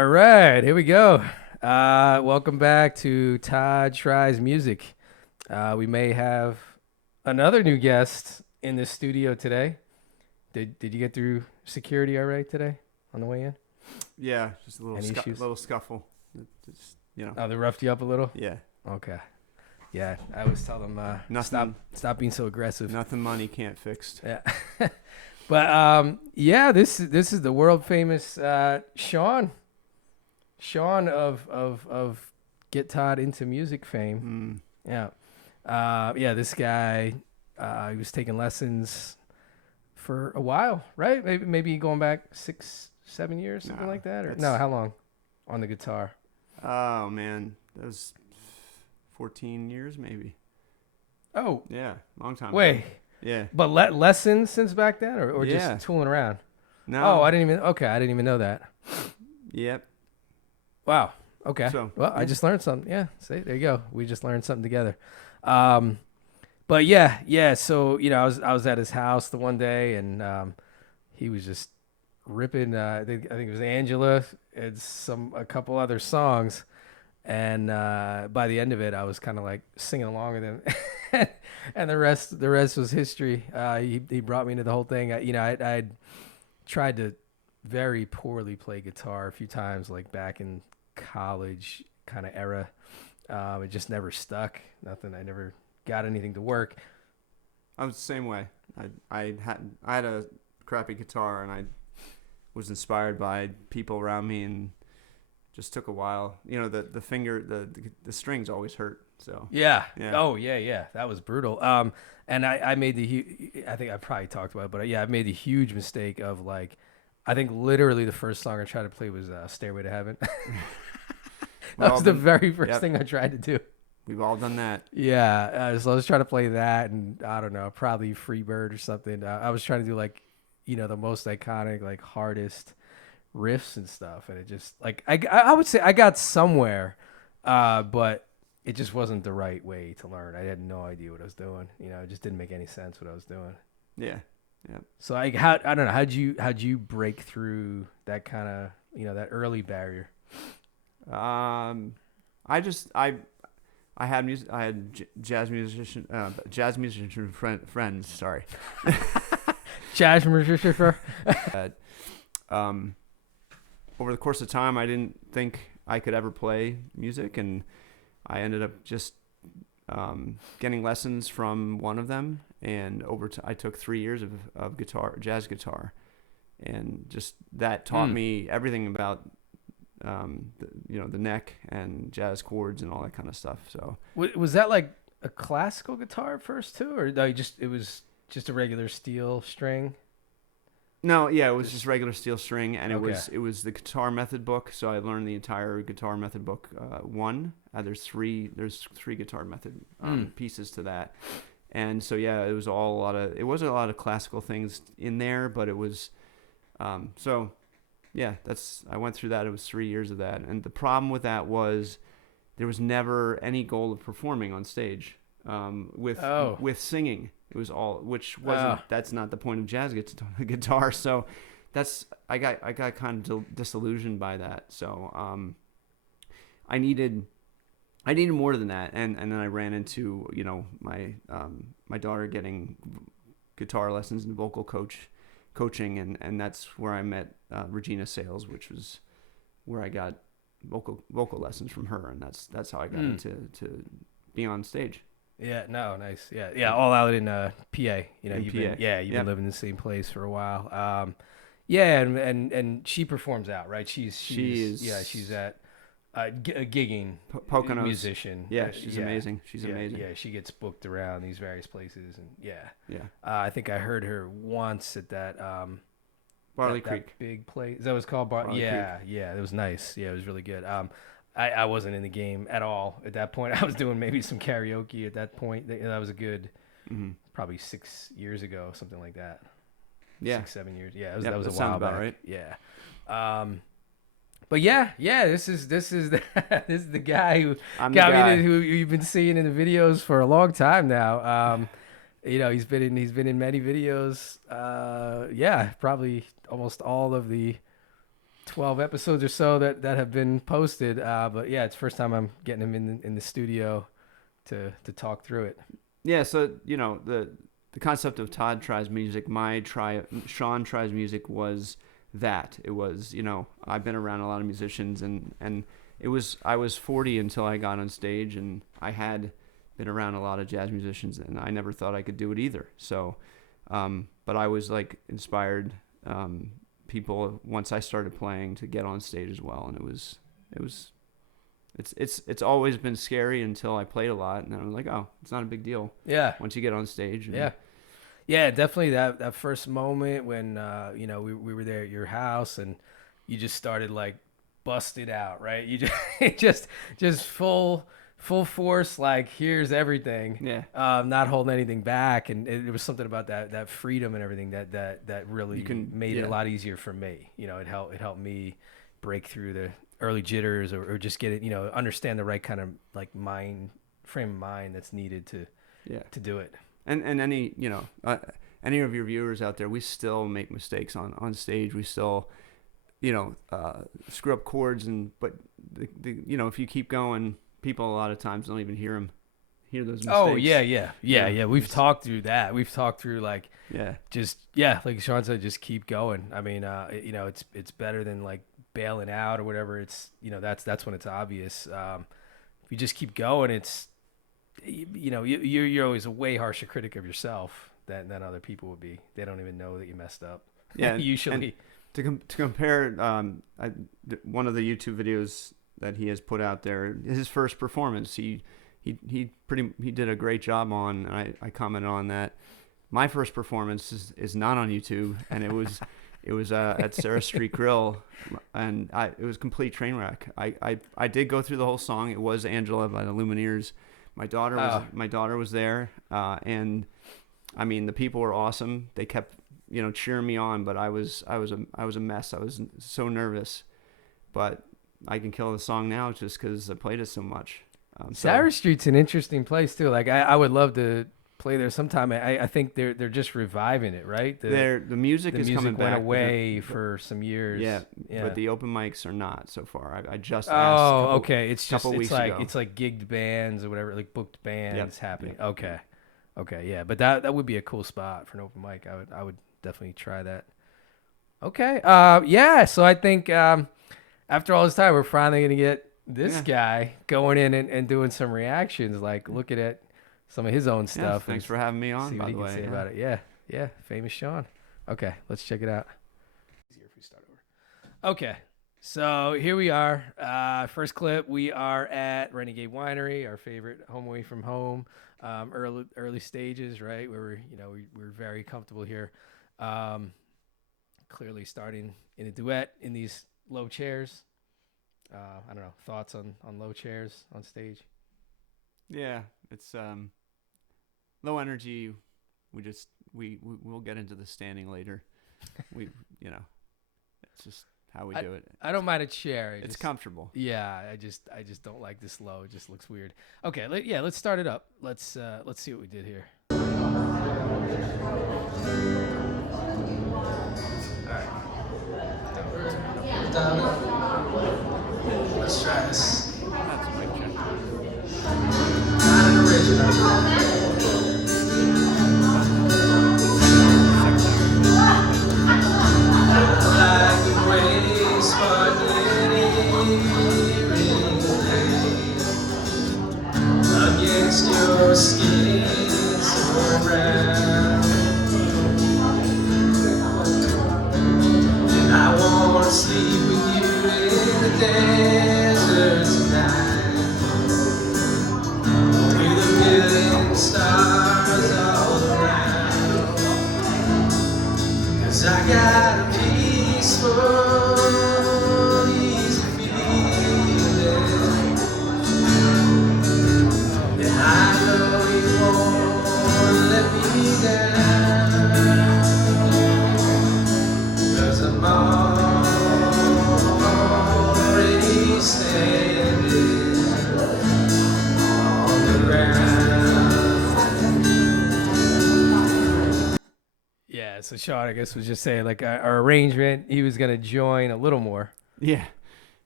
All right, here we go. Welcome back to Todd Tries Music. We may have another new guest in the studio today. Did you get through security all right today on the way in? Yeah, just a Any issues? little scuffle. Just. Oh, they roughed you up a little? Yeah, Okay. Yeah, I always tell them nothing, stop being so aggressive. nothing money can't fix. Yeah. But yeah, this is the world famous Sean. Sean of Get Todd Into Music fame. Yeah. Yeah, this guy, he was taking lessons for a while, right? Maybe going back 6-7 years, something No, like that. Or that's- no, how long on the guitar? Oh man, that was 14 years maybe. Oh, Yeah, long time. wait. Ago. Yeah. But lessons since back then, or Yeah. just tooling around? No. Oh, I didn't even know that. Yep. Wow. Okay. So, Well, I yeah. just learned something. Yeah. See, there you go. We just learned something together. But yeah. So I was at his house the one day, and he was just ripping. I think it was Angela and a couple other songs, and by the end of it, I was kind of like singing along with him, and the rest was history. He brought me into the whole thing. I'd tried to very poorly play guitar a few times, like back in college kind of era. It just never stuck. Nothing. I never got anything to work. I was the same way. I had a crappy guitar, and I was inspired by people around me, and just took a while. The strings always hurt. So Yeah. Yeah. Oh, yeah. That was brutal. And I made I think I probably talked about it, but yeah, I made the huge mistake of like, I think literally the first song I tried to play was Stairway to Heaven. That was the very first thing I tried to do. We've all done that. Yeah. So I was trying to play that, and I don't know, probably Freebird or something. I was trying to do like, the most iconic, like hardest riffs and stuff. And it just like, I would say I got somewhere, but it just wasn't the right way to learn. I had no idea what I was doing. It just didn't make any sense what I was doing. Yeah. Yeah. So I don't know, how'd you break through that kind of, that early barrier? I had music. I had jazz musician friends. Sorry. Jazz musician. Over the course of time, I didn't think I could ever play music, and I ended up just getting lessons from one of them. And I took 3 years of jazz guitar, and just that taught me everything about the neck and jazz chords and all that kind of stuff. So Was that like a classical guitar at first too, or no, it was just a regular steel string? no, yeah, it was just regular steel string, and Okay. it was the guitar method book. So I learned the entire guitar method book. There's three guitar method pieces to that, and so yeah, it was a lot of classical things in there, but it was so. Yeah, I went through that. It was 3 years of that. And the problem with that was there was never any goal of performing on stage with singing. It was all, that's not the point of jazz guitar. So I got kind of disillusioned by that. So I needed more than that. And then I ran into, my daughter getting guitar lessons and vocal coaching, and that's where I met Regina Sales, which was where I got vocal lessons from her, and that's how I got into being on stage. Yeah, no, nice. Yeah, all out in PA. You've PA. been living in the same place for a while. Yeah, and she performs out, right? She's at a gigging Poconos musician. Yeah, she's amazing. She's amazing. Yeah, she gets booked around these various places, and Yeah. I think I heard her once at that Barley that Creek. big place. Is that what it's called? Barley Yeah, it was nice. Yeah, it was really good. I wasn't in the game at all at that point. I was doing maybe some karaoke at that point. That was a good, probably 6 years ago, something like that. Yeah. 6-7 years. Yeah, that Yep, was that a sounds while about back. right. Yeah. But yeah, this is this is the guy who I'm got the guy. me to, who you've been seeing in the videos for a long time now. He's been in many videos. Yeah, probably almost all of the 12 episodes or so that have been posted. But yeah, it's first time I'm getting him in the studio to talk through it. Yeah, so the concept of Todd Tries music, Sean Tries music was that. It was, I've been around a lot of musicians, and I was 40 until I got on stage, and I had been around a lot of jazz musicians, and I never thought I could do it either. So, but I was like inspired people once I started playing to get on stage as well, and it's always been scary until I played a lot, and then I'm like, oh, it's not a big deal. Yeah. Once you get on stage. Yeah, definitely that first moment when we were there at your house and you just started like busted out, right? You just full force, like here's everything. Yeah. Not holding anything back, and it was something about that freedom and everything that really made it a lot easier for me. It helped me break through the early jitters or just get it, understand the right kind of like frame of mind that's needed to do it. And any of your viewers out there, we still make mistakes on stage. We still screw up chords, but if you keep going, people a lot of times don't even hear those mistakes. Oh yeah. We've talked through that. We've talked through like like Sean said, just keep going. I mean, it's better than like bailing out or whatever. It's that's when it's obvious. If you just keep going, it's you're always a way harsher critic of yourself than other people would be. They don't even know that you messed up. Yeah, usually. And to compare, one of the YouTube videos that he has put out there, his first performance, he did a great job on. And I commented on that. My first performance is not on YouTube, and it was at Sarah Street Grill, and it was a complete train wreck. I did go through the whole song. It was Angela by the Lumineers. My daughter was there, and I mean the people were awesome. They kept cheering me on, but I was a mess. I was so nervous, but I can kill the song now just because I played it so much. Sarah Street's an interesting place too. Like I would love to play there sometime. I think they're just reviving it, right? The music is coming back. Went away for some years. Yeah, but the open mics are not so far. I just asked. Okay. It's ago. It's like gigged bands or whatever, like booked bands happening. Yep. Okay, yeah, but that would be a cool spot for an open mic. I would definitely try that. Okay, yeah. So I think after all this time, we're finally gonna get this guy going in and doing some reactions, like looking at some of his own stuff. Thanks for having me on, by the way. Say about it. Yeah, famous Sean. Okay, let's check it out. Easier if we start over. Okay, so here we are. First clip, we are at Renegade Winery, our favorite home away from home. Early stages, right? Where we're very comfortable here. Clearly starting in a duet in these low chairs. I don't know, thoughts on low chairs on stage? Yeah, it's low energy. We'll get into the standing later. It's just how we do it. I don't mind a chair. It's comfortable. Yeah, I just don't like this low. It just looks weird. Okay, let's start it up. Let's see what we did here. Let's try this. That's a big check. Not an original. Like the way sparkling against your skin so brown, and I wanna sleep with you in the desert tonight, with a million stars all around, 'cause I got a peaceful, easy feeling, and I know you won't let me down, 'cause I'm already standing on the ground. Yeah, so Sean, I guess, was just saying, like, our arrangement, he was going to join a little more. Yeah,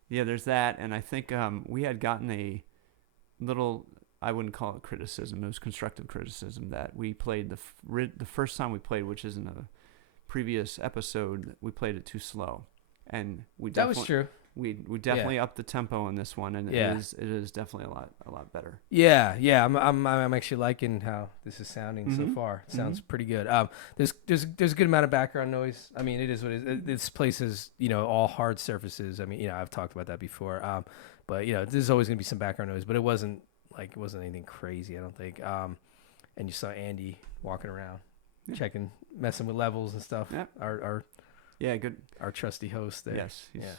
yeah. There's that, and I think we had gotten a little. I wouldn't call it criticism. It was constructive criticism that we played the first time we played, which is in a previous episode. We played it too slow, and we That was definitely true. we definitely upped the tempo in this one, and Yeah. it is definitely a lot better. Yeah. I'm actually liking how this is sounding so Mm-hmm. far. It sounds Mm-hmm. pretty good. There's a good amount of background noise. I mean, it is what it is. This place is, all hard surfaces. I mean, I've talked about that before. But there's always gonna be some background noise, but it wasn't anything crazy, I don't think. And you saw Andy walking around, Yeah. messing with levels and stuff. Yeah. Our Yeah. Good. our trusty host there. Yes. Yeah.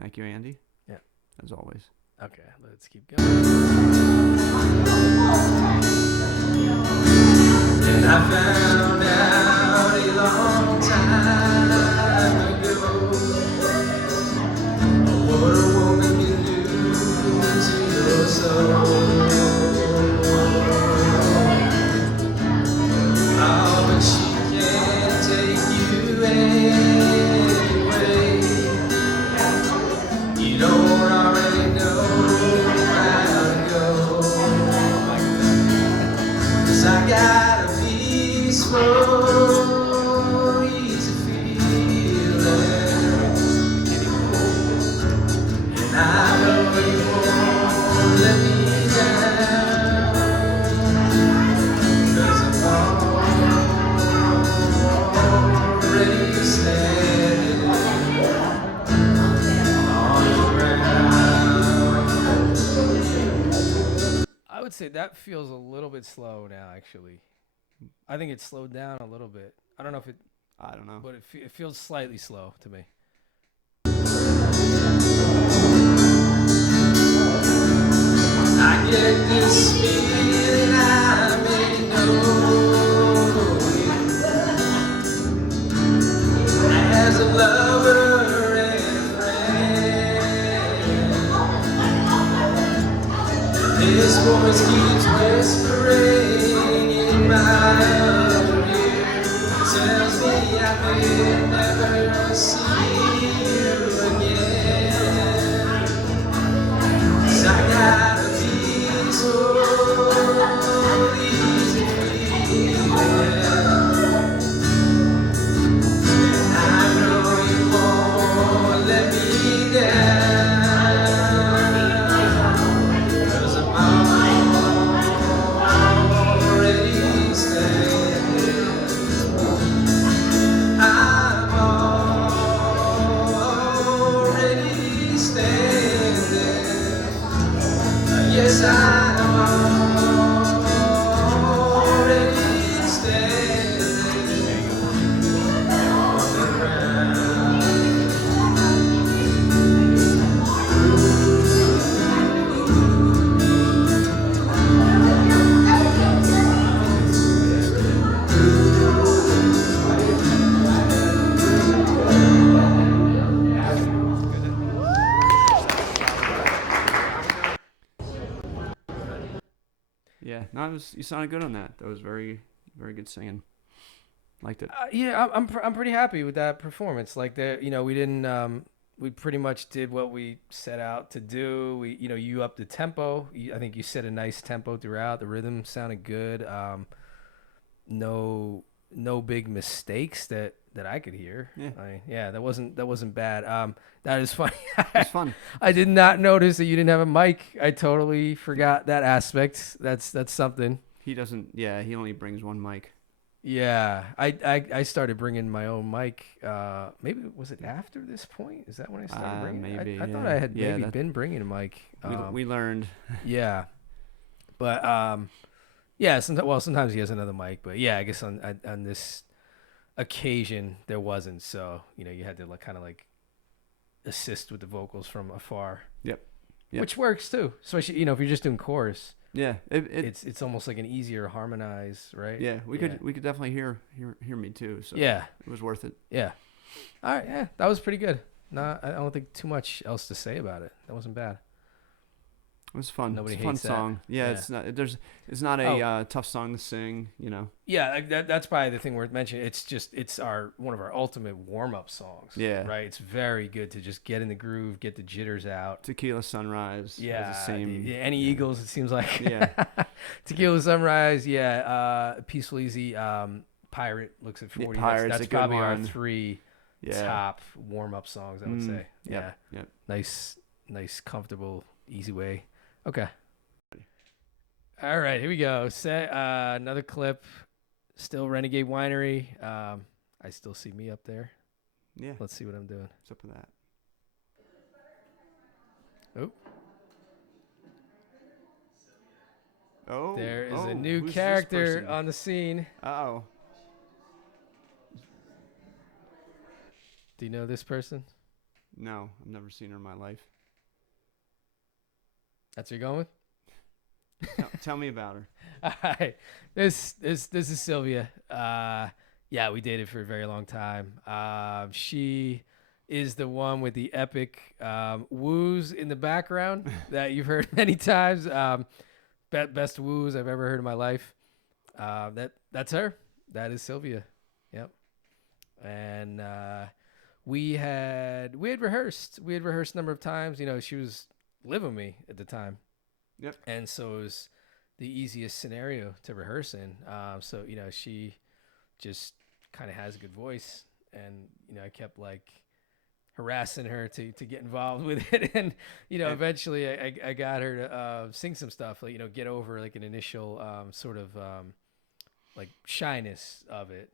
Thank you, Andy. Yeah. As always. Okay, let's keep going. And I found out a long time ago what a woman can do to your soul. Oh, but she can't take you anyway. You don't already know how to go. 'Cause I got a peaceful, easy feeling, and I know you won't let me down. 'Cause I'm already standing on the ground. I would say that feels a little bit slow now, actually. I think it slowed down a little bit. I don't know if it, I don't know. but it feels slightly slow to me. I get this feeling I may know you as a lover and friend. This voice keeps whispering in my ear, tells me I may never see you again. 'Cause I got a peaceful, easy feeling, and I know you won't let me down. 'Cause I'm already standing. I'm already standing. Yes, I'm already standing on the ground. Yeah. No, you sounded good on that. That was very, very good singing. Liked it. Yeah, I'm pretty happy with that performance. Like we didn't we pretty much did what we set out to do. You upped the tempo. I think you set a nice tempo throughout. The rhythm sounded good. No big mistakes that I could hear. Yeah. That wasn't bad. That is funny. It's fun. I did not notice that you didn't have a mic. I totally forgot that aspect. That's something. He doesn't. Yeah. He only brings one mic. Yeah, I started bringing my own mic. Maybe was it after this point? Is that when I started bringing it? Maybe. I thought I had maybe that, been bringing a mic. we learned. Yeah, but yeah. Sometimes he has another mic, but yeah, I guess on this occasion there wasn't. So you had to kind of assist with the vocals from afar. Yep. Which works too, especially if you're just doing chorus. Yeah, It's almost like an easier harmonize, right? Yeah, we could definitely hear me too. So yeah, it was worth it. Yeah. All right. Yeah, that was pretty good. No, I don't think too much else to say about it. That wasn't bad. It was fun. Nobody It's a fun hates that. song. Yeah, Yeah. it's not a Oh, tough song to sing. You know. yeah, like that's probably the thing worth mentioning. It's our one of our ultimate warm up songs, Yeah. right? It's very good to just get in the groove, get the jitters out. Tequila Sunrise has the Yeah, same. any Yeah. Eagles? It seems like Yeah. Tequila Sunrise. Yeah, Peaceful Easy. Pirate looks at Yeah, 40. Pirate's That's a good probably our one. three Yeah. top warm up songs. I would say. Yeah, Yep. Yep. nice, comfortable, easy way. Okay. All right, here we go. Say another clip. Still Renegade Winery. I still see me up there. Yeah. Let's see what I'm doing. What's up with that? Oh, Oh. there is a Oh. new Who's character this person? on the scene. Oh. Do you know this person? No, I've never seen her in my life. That's what you're going with? Tell me about her. All right. This is Sylvia. Yeah, we dated for a very long time. She is the one with the epic woos in the background that you've heard many times. Best woos I've ever heard in my life. That's her. That is Sylvia. Yep. And we had rehearsed. We had rehearsed a number of times. You know, she was living with me at the time. Yep. And so it was the easiest scenario to rehearse in. So, you know, she just kind of has a good voice. And, you know, I kept like harassing her to get involved with it. And, you know, eventually I got her to sing some stuff, like, you know, get over like an initial sort of like shyness of it.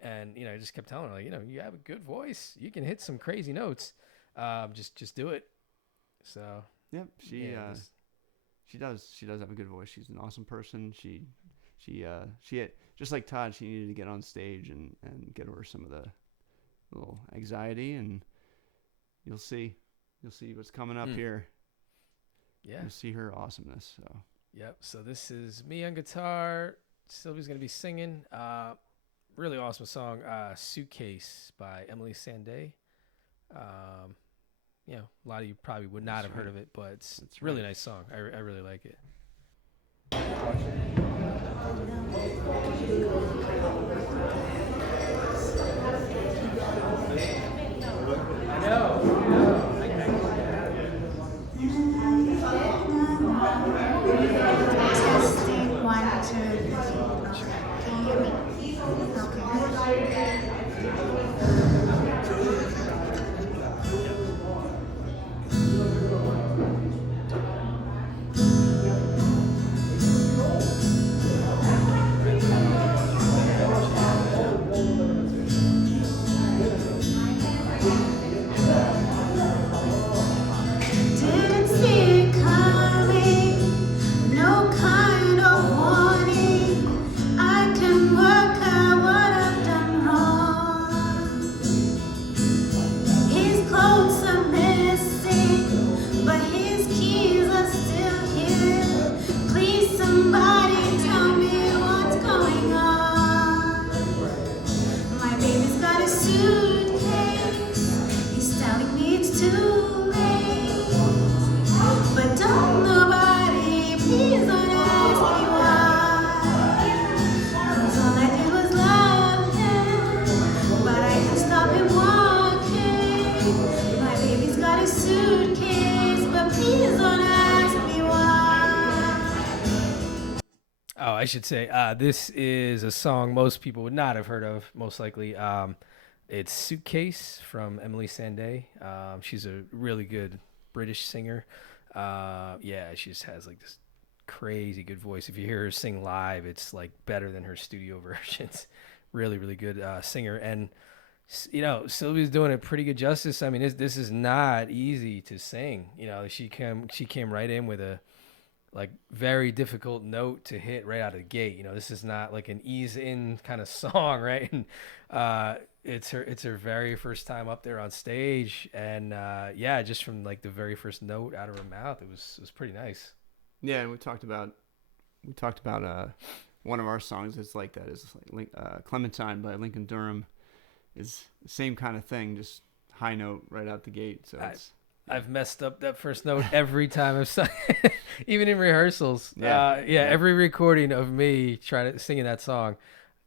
And, you know, I just kept telling her, like, you know, you have a good voice. You can hit some crazy notes. Just do it. So, Yep. She yeah, does. She does have a good voice. She's an awesome person. She had, just like Todd, she needed to get on stage and get over some of the little anxiety, and you'll see what's coming up here. Yeah. You'll see her awesomeness. So. Yep. So this is me on guitar. Sylvia's gonna be singing. Really awesome song. Suitcase by Emeli Sande. You know, a lot of you probably would not have heard of it, but it's a really nice song. I really like it. I know. Testing 1, 2. Can you hear me? Okay. Didn't see it coming, no kind of warning. I can work out what I've done wrong. His clothes are missing, but his keys are still here. Please, somebody tell me what's going on. My baby's got a suitcase. He's telling me it's too late. But don't nobody, please don't ask me why. 'Cause all I did was love him, but I can't stop him walking. My baby's got a suitcase, but please don't ask me why. Oh, I should say, this is a song most people would not have heard of, most likely. It's Suitcase from Emeli Sande. She's a really good British singer. Yeah, she just has like this crazy good voice. If you hear her sing live, it's like better than her studio versions. Really, really good singer. And, you know, Sylvia's doing it pretty good justice. I mean, this is not easy to sing. You know, she came right in with a like very difficult note to hit right out of the gate. You know, this is not like an ease in kind of song, right? And it's her very first time up there on stage, and yeah, just from like the very first note out of her mouth, it was pretty nice. Yeah, and we talked about one of our songs that's like that is like Clementine by Lincoln Durham is the same kind of thing, just high note right out the gate. So it's I've messed up that first note every time I've sung, even in rehearsals. Yeah. Every recording of me trying to singing that song.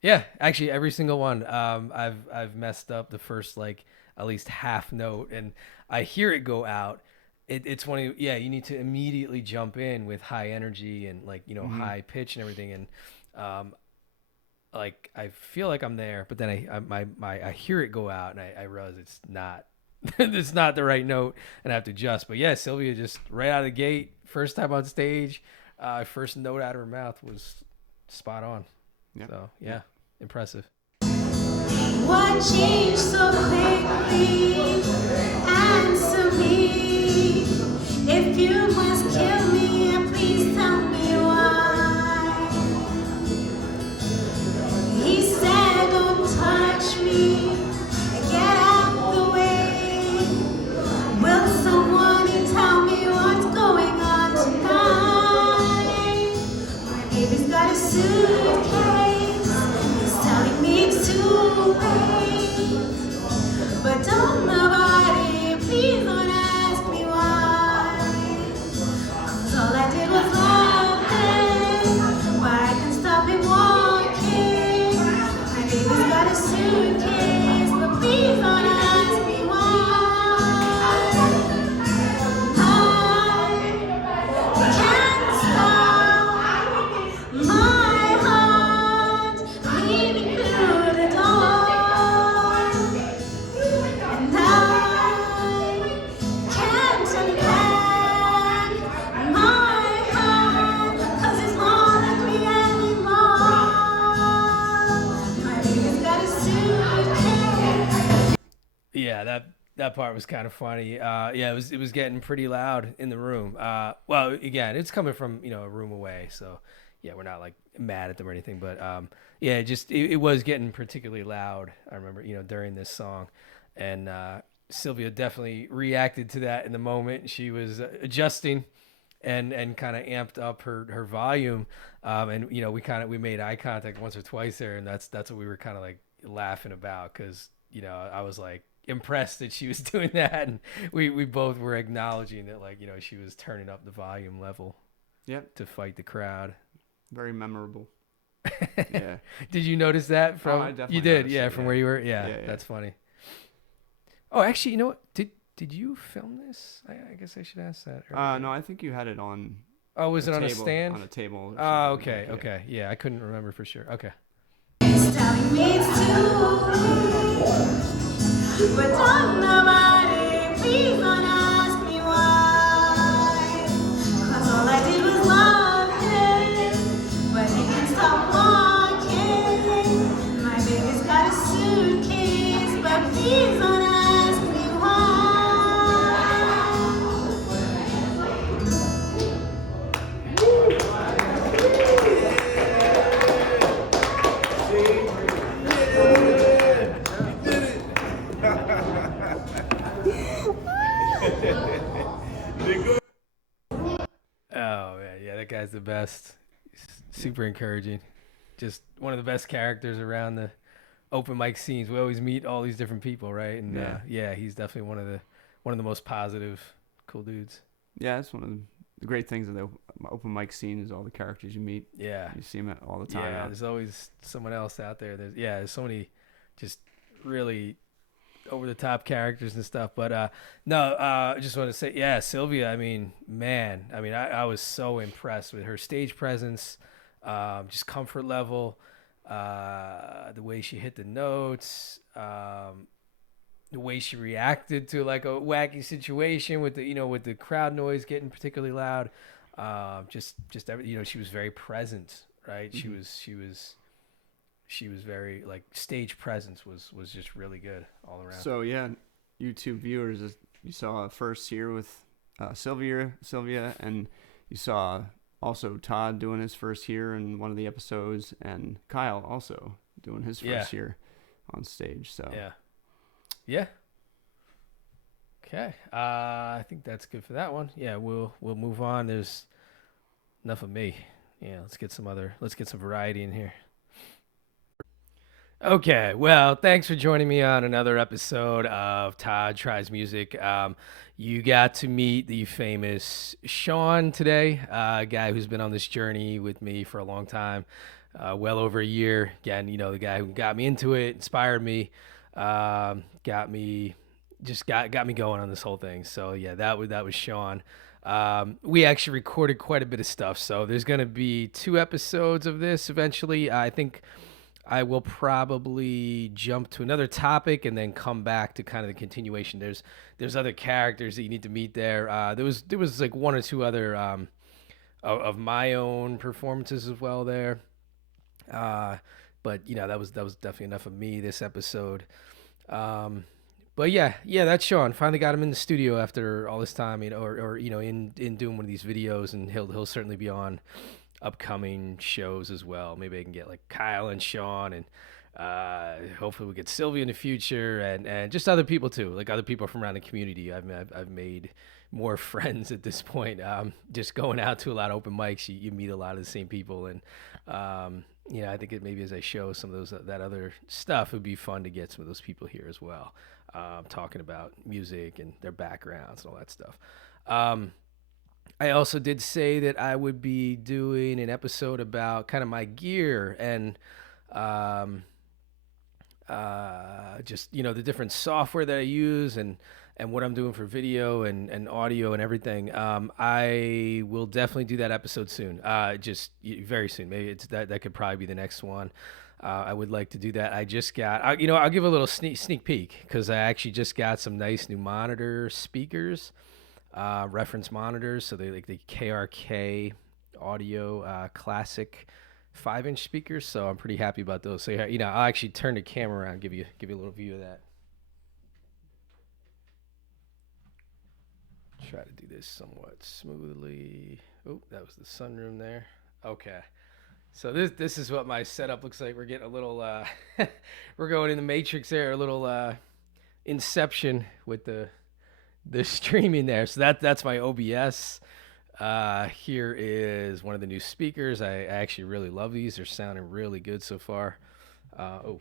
Yeah, actually, every single one. I've messed up the first like at least half note, and I hear it go out. It's one of yeah. You need to immediately jump in with high energy and like Hmm. high pitch and everything, and like I feel like I'm there, but then I hear it go out, and I realize it's not. It's not the right note, and I have to adjust. But yeah, Sylvia just right out of the gate, first time on stage, first note out of her mouth was spot on. Yeah. So yeah, impressive. What changed so quickly? Answer me. If you must kill me, please tell me why. He said, don't touch me. Get out the way. Will someone tell me what's going on tonight? My baby's got a suitcase. He's telling me it's too late. But don't nobody, please don't ask me why. 'Cause all I did was love him. Why I can stop him walking. My baby's got a suitcase, but please don't ask me why. I can't stop my heart beating through the door. And I can't unpack my heart 'cause it's not like me anymore. My baby's got a suitcase. Yeah, that part was kind of funny. Yeah, it was getting pretty loud in the room. Well, again, it's coming from a room away, so yeah, we're not like mad at them or anything, but yeah, it was getting particularly loud. I remember during this song, and Sylvia definitely reacted to that in the moment. She was adjusting and kind of amped up her volume, and we made eye contact once or twice there, and that's what we were kind of like laughing about because I was like impressed that she was doing that, and we both were acknowledging that like she was turning up the volume level Yep. to fight the crowd. Very memorable. Yeah. Did you notice that from I definitely you did noticed yeah it, from yeah. where you were yeah, Yeah, yeah. that's funny. Oh, actually, you know what, did you film this? I guess I should ask that. No, I think you had it on Oh, was it on a table, stand? on a table. Or Oh, something. okay, Yeah. okay. Yeah, I couldn't remember for sure. Okay. He's telling me it's too late. But don't nobody, please don't ask me why. 'Cause all I did was love him. But he can't stop walking. My baby's got a suitcase. But please don't ask me why. Oh man, yeah, that guy's the best. He's super encouraging. Just one of the best characters around the open mic scenes. We always meet all these different people, right? And Yeah. yeah, he's definitely one of the most positive, cool dudes. Yeah, that's one of the great things of the open mic scene is all the characters you meet. Yeah. You see them all the time. Yeah, there's always someone else out there. There's so many just really over the top characters and stuff. But no, I just want to say, yeah, Sylvia. I mean, man, I was so impressed with her stage presence, just comfort level, the way she hit the notes, the way she reacted to like a wacky situation with the crowd noise getting particularly loud. Just every, she was very present, right? Mhm. She was very like stage presence was just really good all around. So yeah, YouTube viewers, you saw first here with Sylvia, and you saw also Todd doing his first here in one of the episodes, and Kyle also doing his first here on stage. So yeah. Okay, I think that's good for that one. Yeah, we'll move on. There's enough of me. Yeah, let's get some variety in here. Okay, well, thanks for joining me on another episode of Todd Tries Music. You got to meet the famous Sean today, a guy who's been on this journey with me for a long time, well over a year. Again, the guy who got me into it, inspired me, got me, just got me going on this whole thing. So yeah, that was Sean. We actually recorded quite a bit of stuff, so there's gonna be 2 episodes of this eventually. I think I will probably jump to another topic and then come back to kind of the continuation. There's other characters that you need to meet there. There was like 1 or 2 other of my own performances as well there. Uh, but that was definitely enough of me this episode. Um, but yeah, that's Sean. Finally got him in the studio after all this time, or in doing one of these videos, and he'll certainly be on upcoming shows as well. Maybe I can get like Kyle and Sean, and hopefully we get Sylvia in the future, and just other people too, like other people from around the community. I've made more friends at this point. Just going out to a lot of open mics, you meet a lot of the same people, and I think maybe as I show some of those that other stuff, it would be fun to get some of those people here as well, talking about music and their backgrounds and all that stuff. Um, I also did say that I would be doing an episode about kind of my gear and um, just the different software that I use and what I'm doing for video and audio and everything. I will definitely do that episode soon. Very soon. Maybe it's that could probably be the next one. I would like to do that. I just got, I'll give a little sneak peek because I actually just got some nice new monitor speakers, reference monitors. So they like the KRK audio classic 5-inch speakers. So I'm pretty happy about those. So I'll actually turn the camera around, give you a little view of that. Try to do this somewhat smoothly. Oh, that was the sunroom there. Okay. So this is what my setup looks like. We're getting a little we're going in the matrix there, a little inception with the streaming there. So that's my OBS. Here is one of the new speakers. I actually really love these. They're sounding really good so far. Oh,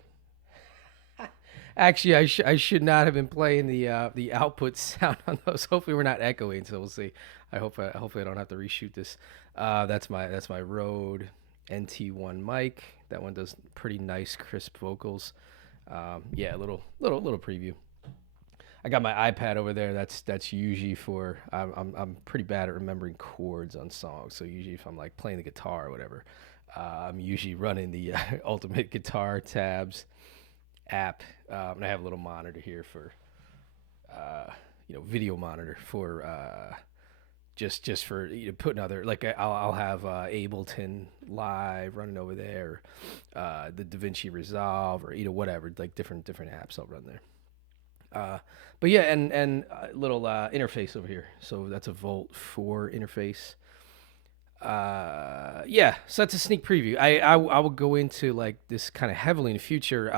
actually, I should not have been playing the output sound on those. Hopefully, we're not echoing. So we'll see. Hopefully I don't have to reshoot this. That's my Rode NT1 mic. That one does pretty nice crisp vocals. Yeah, a little preview. I got my iPad over there. That's usually for I'm pretty bad at remembering chords on songs. So usually if I'm like playing the guitar or whatever, I'm usually running the Ultimate Guitar Tabs app, and I have a little monitor here for video monitor for just for putting other, like I'll have Ableton Live running over there, the DaVinci Resolve, or whatever, like different apps I'll run there. But yeah, and a little interface over here. So that's a Volt 4 interface. Yeah, so that's a sneak preview. I will go into like this kind of heavily in the future.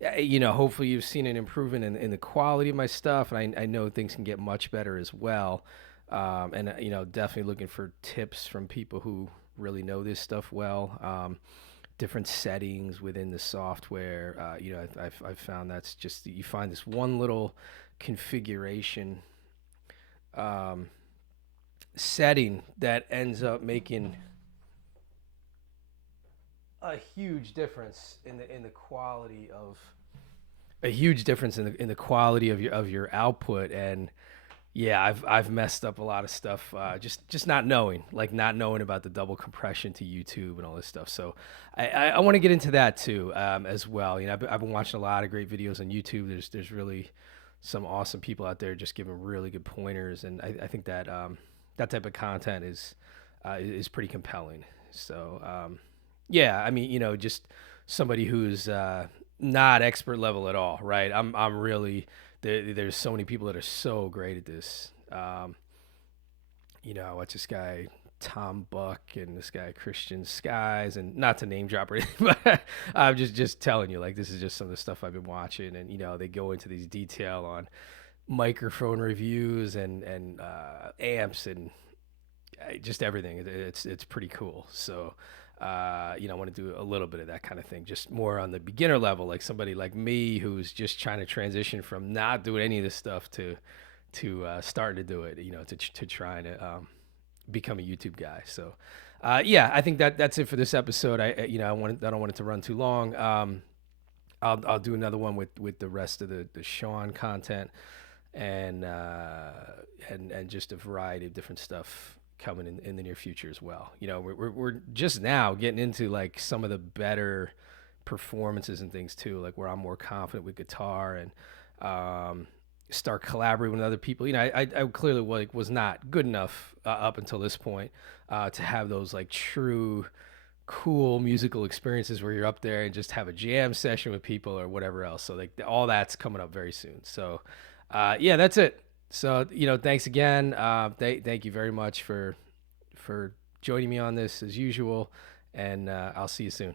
Hopefully you've seen an improvement in the quality of my stuff, and I know things can get much better as well. And definitely looking for tips from people who really know this stuff well. Different settings within the software. I've found that's just, you find this one little configuration setting that ends up making a huge difference in the quality of in the quality of your output. And yeah, I've messed up a lot of stuff, just not knowing about the double compression to YouTube and all this stuff. So I want to get into that too, as well. I've been watching a lot of great videos on YouTube. There's really some awesome people out there just giving really good pointers, and I think that that type of content is pretty compelling. So yeah, I mean, just somebody who's not expert level at all, right? I'm really, there's so many people that are so great at this. What's this guy Tom Buck and this guy Christian Skies, and not to name drop or anything, but I'm just telling you, like, this is just some of the stuff I've been watching, and they go into these detail on microphone reviews and amps and just everything. It's pretty cool. So I want to do a little bit of that kind of thing, just more on the beginner level, like somebody like me who's just trying to transition from not doing any of this stuff to starting to do it, to trying to become a YouTube guy. So, I think that's it for this episode. I don't want it to run too long. I'll do another one with the rest of the Sean content and just a variety of different stuff coming in the near future as well. We're just now getting into like some of the better performances and things too, like where I'm more confident with guitar and start collaborating with other people. I clearly was not good enough up until this point to have those like true cool musical experiences where you're up there and just have a jam session with people or whatever else. So like all that's coming up very soon. So that's it. So, thanks again. Thank you very much for joining me on this as usual. And I'll see you soon.